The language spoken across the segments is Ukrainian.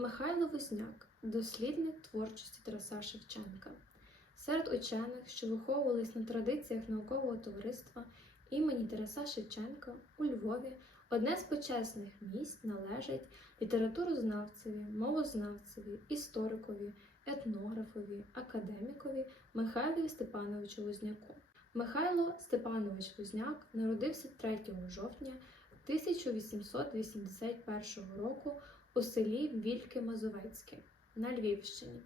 Михайло Возняк дослідник творчості Тараса Шевченка. Серед учених, що виховувались на традиціях наукового товариства імені Тараса Шевченка у Львові, одне з почесних місць належить літературознавцеві, мовознавцеві, історикові, етнографові, академікові Михайлові Степановичу Возняку. Михайло Степанович Возняк народився 3 жовтня 1881 року у селі Вільке Мазовецьке на Львівщині.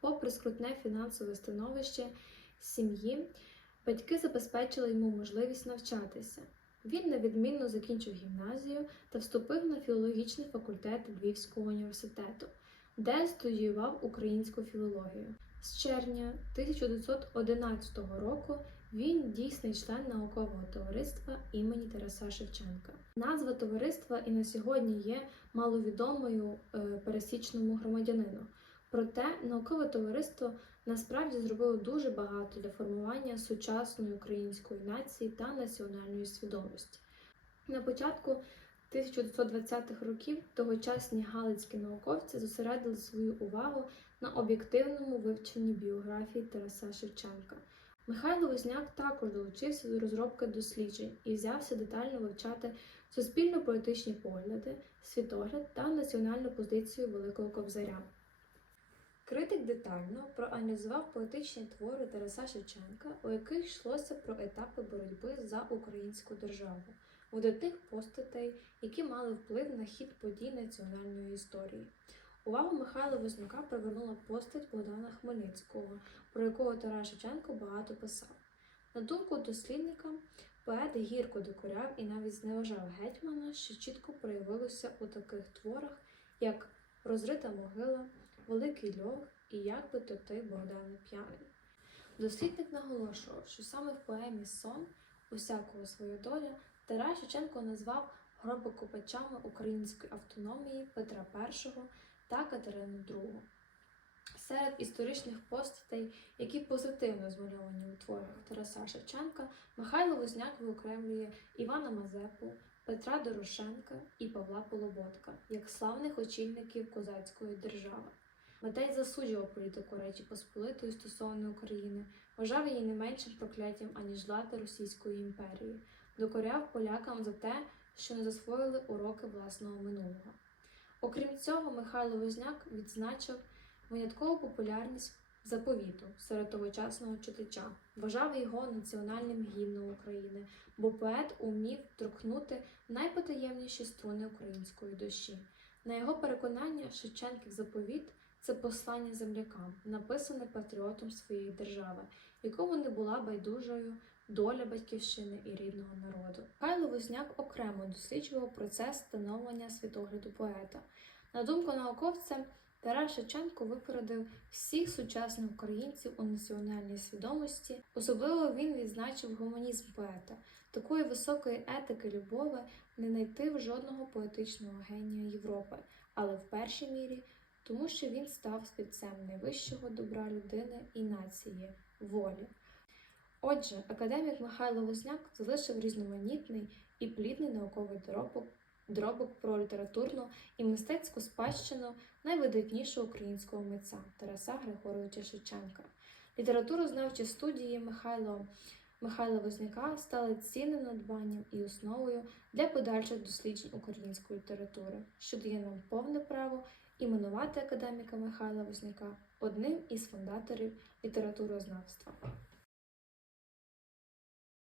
Попри скрутне фінансове становище сім'ї, батьки забезпечили йому можливість навчатися. Він невідмінно закінчив гімназію та вступив на філологічний факультет Львівського університету, де студіював українську філологію. З червня 1911 року він дійсний член наукового товариства імені Тараса Шевченка. Назва товариства і на сьогодні є маловідомою е, пересічному громадянину. Проте наукове товариство насправді зробило дуже багато для формування сучасної української нації та національної свідомості. На початку 1920-х років тогочасні галицькі науковці зосередили свою увагу на об'єктивному вивченні біографії Тараса Шевченка. Михайло Возняк також долучився до розробки досліджень і взявся детально вивчати суспільно-політичні погляди, світогляд та національну позицію Великого Кобзаря. Критик детально проаналізував поетичні твори Тараса Шевченка, у яких йшлося про етапи боротьби за українську державу, видатних постатей, які мали вплив на хід подій національної історії. Увагу Михайла Возняка привернула постать Богдана Хмельницького, про якого Тарас Шевченко багато писав. На думку дослідника, поет гірко докоряв і навіть зневажав гетьмана, що чітко проявилося у таких творах, як Розрита могила, Великий льох і як би то ти Богдане п'яний. Дослідник наголошував, що саме в поемі Сон усякого своя доля Тарас Шевченко назвав гробокопачами української автономії Петра І та Катерину II. Серед історичних постатей, які позитивно змальовані у творах Тараса Шевченка, Михайло Возняк виокремлює Івана Мазепу, Петра Дорошенка і Павла Полоботка як славних очільників козацької держави. Матей засуджував політику Речі Посполитої стосовно України, вважав її не меншим прокляттям, аніж влади Російської імперії, докоряв полякам за те, що не засвоїли уроки власного минулого. Окрім цього, Михайло Возняк відзначив виняткову популярність заповіту серед тогочасного читача, вважав його національним гімном України, бо поет умів торкнути найпотаємніші струни української душі. На його переконання, Шевченків заповіт це послання землякам, написане патріотом своєї держави, якому не була байдужою доля батьківщини і рідного народу. Михайло Возняк окремо досліджував процес становлення світогляду поета. На думку науковця, Тарас Шевченко випередив всіх сучасних українців у національній свідомості. Особливо він відзначив гуманізм поета. Такої високої етики любові не знайти в жодного поетичного генія Європи, але в першій мірі тому, що він став співцем найвищого добра людини і нації волі. Отже, академік Михайло Возняк залишив різноманітний і плідний науковий доробок, доробок про літературну і мистецьку спадщину найвидатнішого українського митця Тараса Григоровича Шевченка. Літературознавчі студії Михайло, Михайла Возняка стали цінним надбанням і основою для подальших досліджень української літератури, що дає нам повне право іменувати академіка Михайла Возняка одним із фундаторів літературознавства.